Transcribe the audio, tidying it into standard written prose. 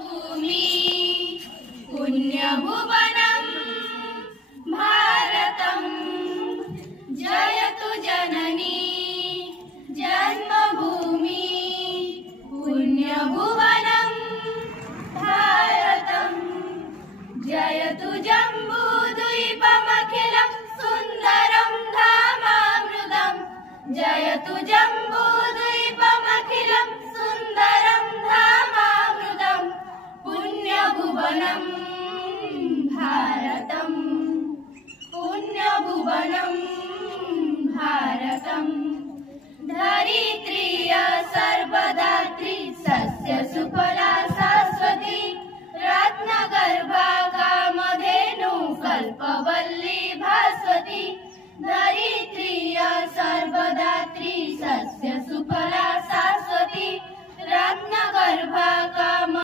जन्मभूमि पुण्यभुवनं भारतं जयतु जननी जन्मभूमि पुण्यभुवनं भारतं जयतु जम्बूद्वीपमखिलं सुन्दरं धामामृतं जयतु जम्बूद्वीपमखिलं सुन्दरं धामामृतं पुण्यभुवनं भारतं पुण्यभुवनं भारतं धरित्रिय सर्वदात्री सस्यसुफला शाश्वती रत्नगर्भा कामधेनु कल्पवल्ली भास्वती धरित्रिय सर्वदात्री सस्यसुफला शाश्वती रत्नगर्भा